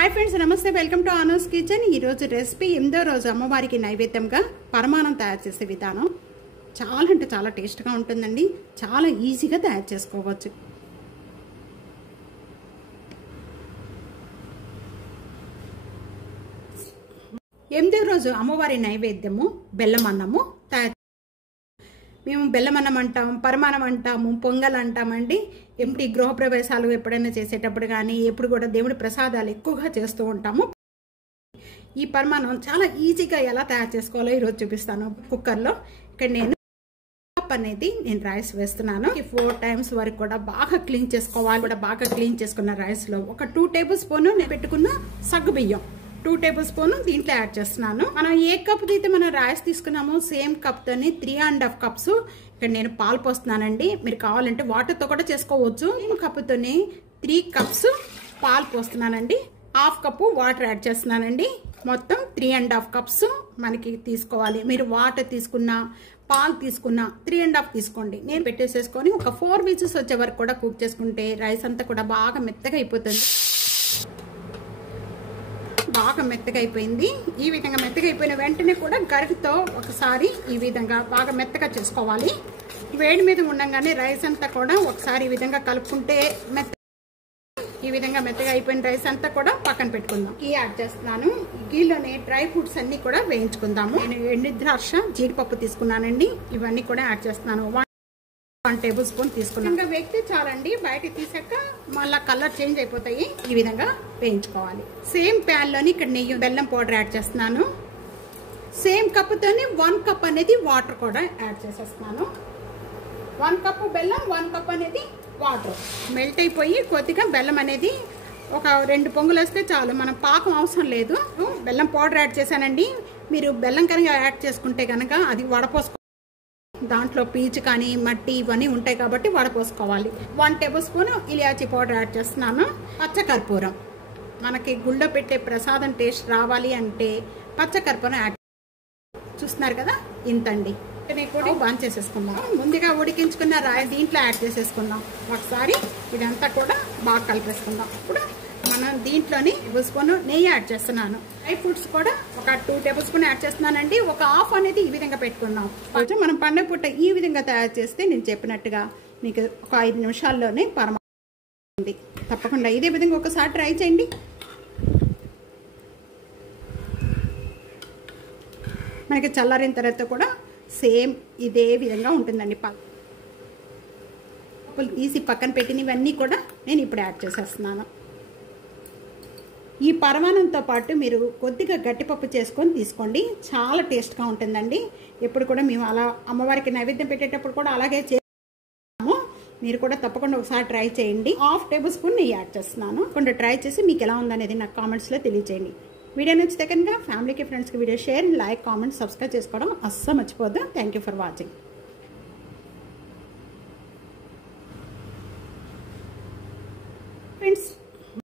Hi friends नमस्ते welcome to आनूस kitchen recipe 8వ రోజు అమ్మవారికి నైవేద్యంగా పరమాన్నం తయారు చేసే విధానం చాలా అంటే చాలా టేస్ట్ గా ఉంటుందండి. చాలా ఈజీగా తయారు చేసుకోవచ్చు. ఎనిమిదవ రోజు అమ్మవారి నైవేద్యము బెల్లం అన్నము తయారు. మేము బెల్లం అన్నం అంటాం, పరమాన్నం అంటాము, పొంగల్ అంటామండి. ఎంటి గృహప్రవేశాలు ఎప్పుడైనా చేసేటప్పుడు కానీ ఎప్పుడు కూడా దేవుడి ప్రసాదాలు ఎక్కువగా చేస్తూ ఉంటాము. ఈ పరమాన్నం చాలా ఈజీగా ఎలా తయారు చేసుకోవాలో ఈరోజు చూపిస్తాను. కుక్కర్లో ఇక్కడ నేను రైస్ వేస్తున్నాను. 4 టైమ్స్ వరకు కూడా బాగా క్లీన్ చేసుకోవాలి. కూడా బాగా క్లీన్ చేసుకున్న రైస్ లో ఒక 2 టేబుల్ స్పూన్ నేను పెట్టుకున్న సగ్గు బియ్యం 2 టేబుల్ స్పూన్ దీంట్లో యాడ్ చేస్తున్నాను. మనం ఏ కప్ అయితే మనం రైస్ తీసుకున్నామో సేమ్ కప్ తోని 3.5 కప్స్ ఇక్కడ నేను పాలు పోస్తున్నానండి. మీరు కావాలంటే వాటర్ తో కూడా చేసుకోవచ్చు. కప్ తోని 3 కప్స్ పాలు పోస్తున్నానండి. 1/2 కప్పు వాటర్ యాడ్ చేస్తున్నానండి. మొత్తం 3.5 కప్స్ మనకి తీసుకోవాలి. మీరు వాటర్ తీసుకున్నా పాలు తీసుకున్నా 3.5 తీసుకోండి. నేను పెట్టేసేసుకొని ఒక 4 విజిల్స్ వచ్చే వరకు కూడా కుక్ చేసుకుంటే రైస్ అంతా కూడా బాగా మెత్తగా అయిపోతుంది. బాగా మెత్తగా అయిపోయింది. ఈ విధంగా మెత్తగా అయిపోయిన వెంటనే కూడా గరిటతో ఒకసారి ఈ విధంగా బాగా మెత్తగా చేసుకోవాలి. వేడి మీద ఉండగానే రైస్ అంతా కూడా ఒకసారి ఈ విధంగా కలుపుకుంటే ఈ విధంగా మెత్తగా అయిపోయిన రైస్ అంతా కూడా పక్కన పెట్టుకుందాం. గీ యాడ్ చేస్తున్నాను. గీలోనే డ్రై ఫ్రూట్స్ అన్ని కూడా వేయించుకుందాము. నేను ఎండు ద్రాక్ష, జీడిపప్పు తీసుకున్నానండి. ఇవన్నీ కూడా యాడ్ చేస్తున్నాను. 1 టేబుల్ స్పూన్ తీసుకున్నాం. ఇంకా వేగితే చాలండి. బయట తీసాక మళ్ళీ కలర్ చేంజ్ అయిపోతాయి. ఈ విధంగా వేయించుకోవాలి. సేమ్ ప్యాన్ లోని ఇక్కడ నెయ్యి, బెల్లం పౌడర్ యాడ్ చేస్తున్నాను. సేమ్ కప్పుతోని 1 కప్ అనేది వాటర్ కూడా యాడ్ చేసేస్తున్నాను. 1 కప్పు బెల్లం, 1 కప్ అనేది వాటర్ మెల్ట్ అయిపోయి కొద్దిగా బెల్లం అనేది ఒక 2 పొంగులు వస్తే చాలు. మనం పాకం అవసరం లేదు. బెల్లం పౌడర్ యాడ్ చేశానండి. మీరు బెల్లం కనుక యాడ్ చేసుకుంటే కనుక అది వడపోసుకో, దాంట్లో పీచు కానీ మట్టి ఇవన్నీ ఉంటాయి కాబట్టి వడపోసుకోవాలి. 1 టేబుల్ స్పూన్ ఇలాచీ పౌడర్ యాడ్ చేస్తున్నాను. పచ్చకర్పూరం, మనకి గుళ్ళో పెట్టే ప్రసాదం టేస్ట్ రావాలి అంటే పచ్చకర్పూరం యాడ్ చూస్తున్నారు కదా, ఇంతండి. కూడా బంద్ చేసేసుకుందాం. ముందుగా ఉడికించుకున్న రాయి దీంట్లో యాడ్ చేసేసుకుందాం. ఒకసారి ఇదంతా కూడా బాగా కలిపేసుకుందాం. ఇప్పుడు మనం దీంట్లోని 1 టేబుల్ స్పూన్ నెయ్యి యాడ్ చేస్తున్నాను. డ్రై ఫ్రూట్స్ కూడా ఒక 2 టేబుల్ స్పూన్ యాడ్ చేస్తున్నానండి. ఒక హాఫ్ అనేది ఈ విధంగా పెట్టుకుందాం. కొంచెం మనం పండుగ పూట ఈ విధంగా తయారు చేస్తే నేను చెప్పినట్టుగా మీకు ఒక 5 నిమిషాల్లోనే పరమాన్నం. తప్పకుండా ఇదే విధంగా ఒకసారి ట్రై చేయండి. మనకి చల్లారిన తర్వాత కూడా సేమ్ ఇదే విధంగా ఉంటుందండి. పప్పులు తీసి పక్కన పెట్టినవన్నీ కూడా నేను ఇప్పుడు యాడ్ చేసేస్తున్నాను. ఈ పరమాన్నంతో పాటు మీరు కొద్దిగా గట్టిపప్పు చేసుకొని తీసుకోండి. చాలా టేస్ట్గా ఉంటుందండి. ఎప్పుడు కూడా మేము అలా అమ్మవారికి నైవేద్యం పెట్టేటప్పుడు కూడా అలాగే చేస్తాము. మీరు కూడా తప్పకుండా ఒకసారి ట్రై చేయండి. 1/2 టేబుల్ స్పూన్ నెయ్యి యాడ్ చేస్తున్నాను. కొంచెం ట్రై చేసి మీకు ఎలా ఉందనేది నాకు కామెంట్స్లో తెలియజేయండి. వీడియో నచ్చితే కనుక ఫ్యామిలీకి, ఫ్రెండ్స్కి video share, like, comment, subscribe చేసుకోవడం అస్సలు మర్చిపోద్దు. Thank you for watching.